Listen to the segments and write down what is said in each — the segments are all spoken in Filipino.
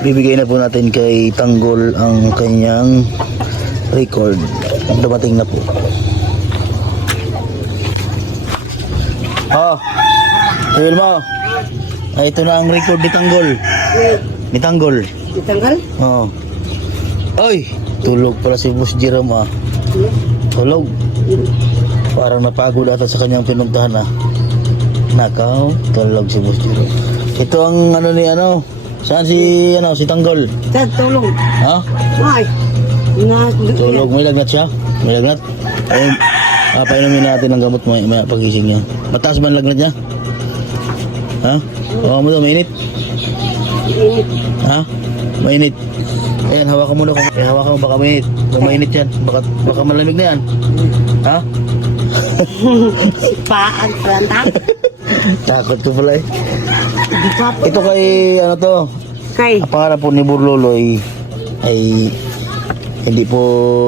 Bibigay na po natin kay Tanggol ang kanyang record. Dumating na po. Oh, tingin mo. Ay, ito na ang record ni Tanggol. Ni Tanggol. Ditanggal? Oo. Oy, tulog pala si Boss Jerome ah. Tulog. Parang napagod ata sa kanyang pinuntahan ah. Nakaw, tulog si Boss Jerome. Ito ang ano ni ano. Saan si ano si Tanggol? Dad, tulong. Ha? Ay. Tulog, may lagnat siya? May lagnat? Ayun. Painumin natin ng gamot mo may pagising niya. Mataas ba ang lagnat niya? Ha? Hawakan mo daw, mainit? Ha? Mainit. Ayan, hawakan mo daw. Hawakan mo, baka mainit. Mainit yan. Baka malamig na yan. Ha? Paan, plantak. Takot ko pala eh. Ito kay, ano to? Kay. Ang pangarap po ni Burloloy ay hindi po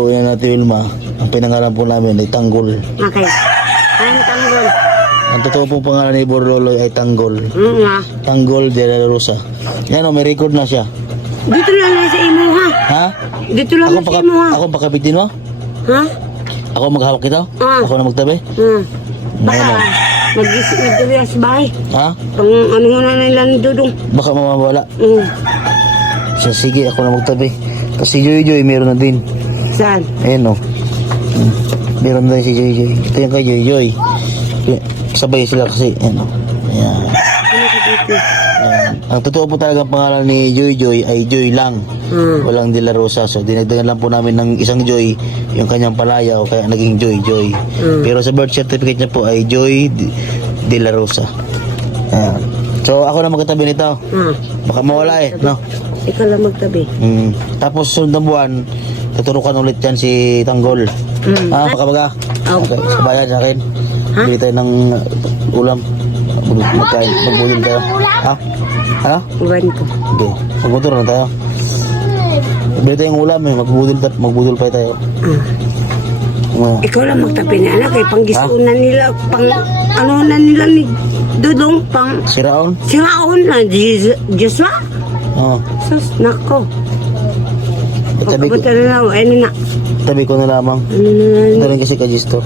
yan natin Wilma. Ang pinangalan po namin ay Tanggol. Okay. Anong tanggol? Ang totoo pong pangalan ni Burloloy ay Tanggol. Nga. Tanggol de la Rosa. Yan o, may record na siya. Dito lang na sa imo ha. Ha? Dito lang na sa imo ha. Ako pakabitin mo? Ha? Ako maghawak ito? Ako na magtabi? Baka Ayun, mag-isip na dito sa bahay. ha? Pang ano na nila ni Dudong. Baka mamawala. Sige, ako na magtabi. Kasi Joy Joy, meron na din. Saan? Ayan o. Meron na din si Joy Joy. Ito yung kay Joy Joy. Sabay sila kasi. Ayan o. Ayan. Ano ka dito? Ayan. Ang totoo po talaga pangalan ni Joy Joy ay Joy lang. Walang De La Rosa. So dinagdagan lang po namin ng isang Joy yung kanyang palayaw kaya naging Joy Joy. Pero sa birth certificate niya po ay Joy De La Rosa. Ayan. So ako na magkatabi nito. Baka mawala eh, no? Ikaw lang magtabi. Tapos sunod na buwan, tuturukan ulit yan si Tanggol. Baka baga. Okay, sabayan sa akin. Bili tayo ng ulam. Magkain, magbudol tayo. Ha? Ano? Uwan ko. Okay, magmotor na tayo. Bili tayong ulam eh, magbudol pa tayo. Ikaw lang magtabi ni anak eh. Panggisunan nila. Pang ano na nila ni Dudong. Pang Siraon? siraon na. Joshua? Oo. Sus, nako. Tabi ko, Pagkabuta na lang. Ano na? tabi ko na lamang. Ano na? Ito rin kasi kajisto.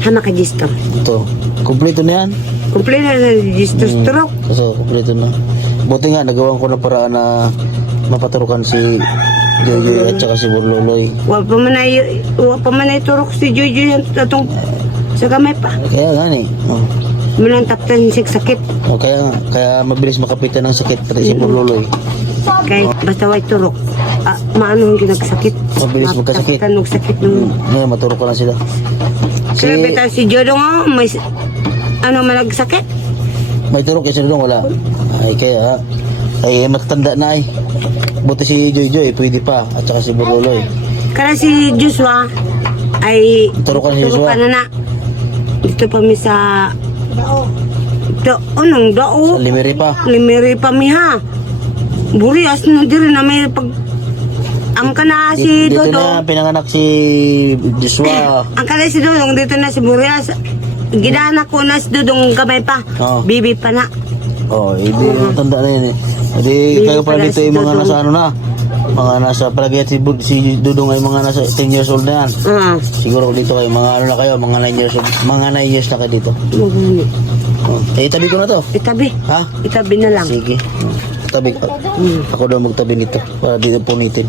Hama ka gisto. Ito. Kompleto na yan. Kumplay na gisto stroke. So, kompleto na. Buti nga, nagawan ko na paraan na mapaturukan si Joy at saka si Burloloy. Wa pa man ay turok si Jojo yan atong sa kamay pa. Kaya nga eh. Oh. Mulang taptan siya sakit. Oh, kaya nga. Kaya mabilis makapitan ng sakit pati si Burloloy. Kay basta way turok. Maano yung nagsakit. Mabilis magkasakit. Taptan ng sakit nung. Ngayon, maturo ko na sila. Kaya beta si Jojo nga may ano man nagsakit. May turok kasi doon wala. Ay kaya ay matatanda na ay. Buti si Joy Joy pwede pa at saka si Burloloy. Kaya si Joshua ay Turukan si Joshua. na na. Dito pa mi sa anong dao? Sa Limeri pa. Limeri pa mi ha. Burias na diri na may pag ang kana si Dito Dodong. na pinanganak si Joshua. Ang kana si Dodong dito na si Burias. Gidana ko na si Dodong kamay pa. Oo. Bibi pa na. Oh, hindi tanda na yun eh. Hindi kayo pala dito yung mga nasa ano na. Mga nasa palagi at si Dudong ay mga nasa 10 years old na yan. Siguro dito kayo mga ano na kayo, mga 9 years old. Mga 9 years na kayo dito. Oh, itabi ko na to. Itabi. Ha? Itabi na lang. Sige. Tabi ko. Ako daw magtabi nito para dito punitin.